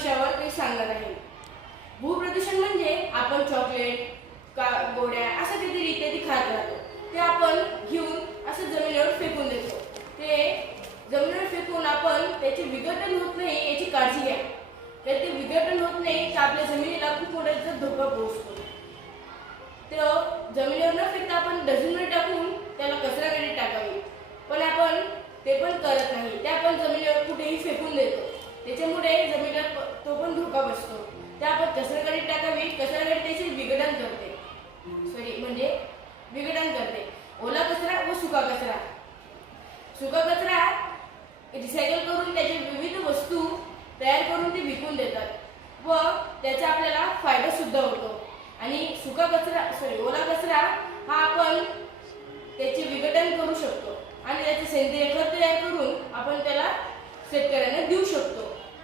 विषयावर काही सांगणार आहे. भूप्रदूषण म्हणजे आपण चॉकलेट का गोड्या असं काहीतरी इत्यादी खात राहतो. ते आपण घेऊन असं जमिनीवर फेकून देतो. ते जमिनीवर फेकून आपण त्याचे विघटन होत नाही याची काळजी घ्या. तर ते विघटन होत नाही तर आपल्या जमिनीला खूप मोठा धोका पोहोचतो. तर जमिनीवर न फेकता आपण डस्टबिनवर टाकून त्याला कचऱ्याकडे टाकावी. पण आपण ते पण करत नाही. ते आपण जमिनीवर कुठेही फेकून देतो. त्याच्यामुळे जमिनीला तो पण धोका बसतो. त्या आपण कचऱ्याकडे टाकावी कचऱ्याकडे त्याचे विघटन करते. सॉरी म्हणजे विघटन करते. ओला कचरा व सुका कचरा. सुका कचरा रिसायकल करून त्याचे विविध वस्तू तयार करून ते विकून देतात. व त्याचा आपल्याला फायदा सुद्धा होतो. आणि सुका कचरा सॉरी ओला कचरा हा आपण त्याचे विघटन करू शकतो. आणि त्याचे सेंद्रिय खत तयार करून आपण त्याला शेतकऱ्यांना देऊ शकतो.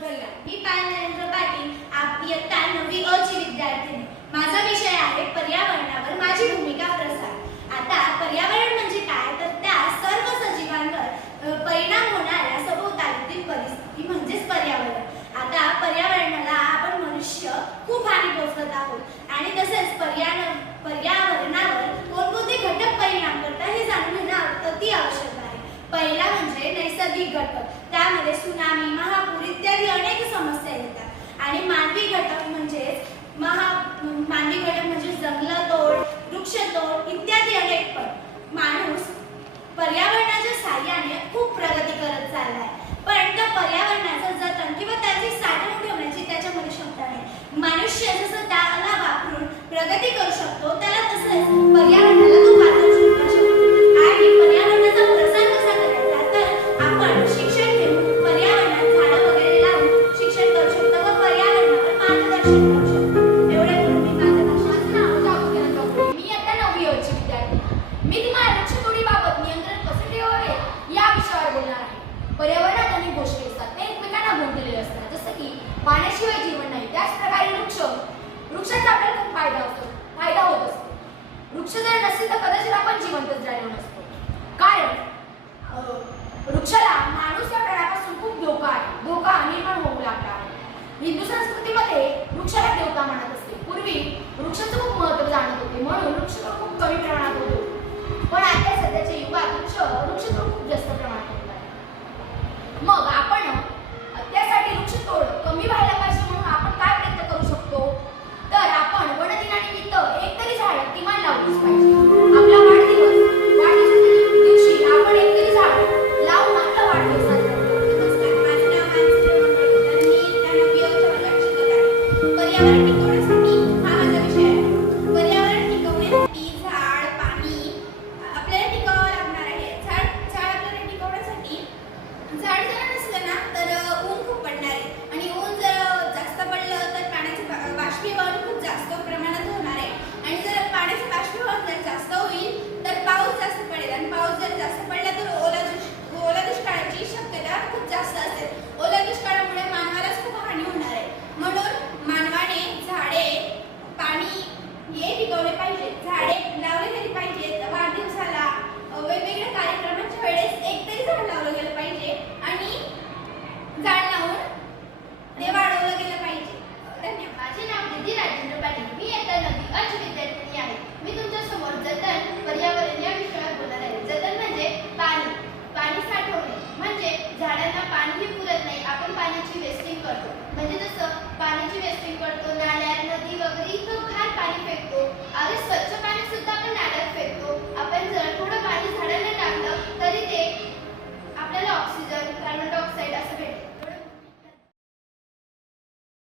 धन्यवाद मी पाय नरेंद्र पाटील आप इयत्ता नववी अ ची विद्यार्थिनी माझा विषय आहे पर्यावरणावर माझी भूमिका प्रसार. आता पर्यावरण म्हणजे काय? तर त्या सर्व सजीवांवर परिणाम होणाऱ्या सभोवतालीतील परिस्थिती म्हणजेच पर्यावरण. आता पर्यावरणाला आपण मनुष्य खूप हानी पोहोचवत आहोत. आणि तसेच पर्यावरण पर्यावरणावर कोणकोणते घटक परिणाम करतात हे जाणून घेणं अति आवश्यक आहे. पहिला म्हणजे नैसर्गिक घटक. त्यामध्ये सुनामी महापूर इत्यादी आणि मानवी घटक म्हणजेच महा मानवी घटक म्हणजे जंगलतोड वृक्षतोड इत्यादी अनेक पण. माणूस पर्यावरणाच्या साह्याने पाण्याशिवाय जीवन नाही. त्याच प्रकारे वृक्ष. वृक्षाचा आपल्याला खूप फायदा होतो. फायदा होत असतो. वृक्ष जर नसतील तर कदाचित आपण जिवंतच राहिलो नसतो. कारण वृक्षाला माणूस या प्राण्यापासून खूप धोका आहे. धोका निर्माण होऊ लागला आहे. हिंदू संस्कृतीमध्ये वृक्षाला देवता म्हणत असते. पूर्वी वृक्षाचं खूप महत्त्व जाणत होते. म्हणून वृक्ष खूप कमी प्रमाणात होतो. पण आता सध्याच्या युगात वृक्ष वृक्ष खूप जास्त प्रमाणात होत आहे. मग आपण Perfecto.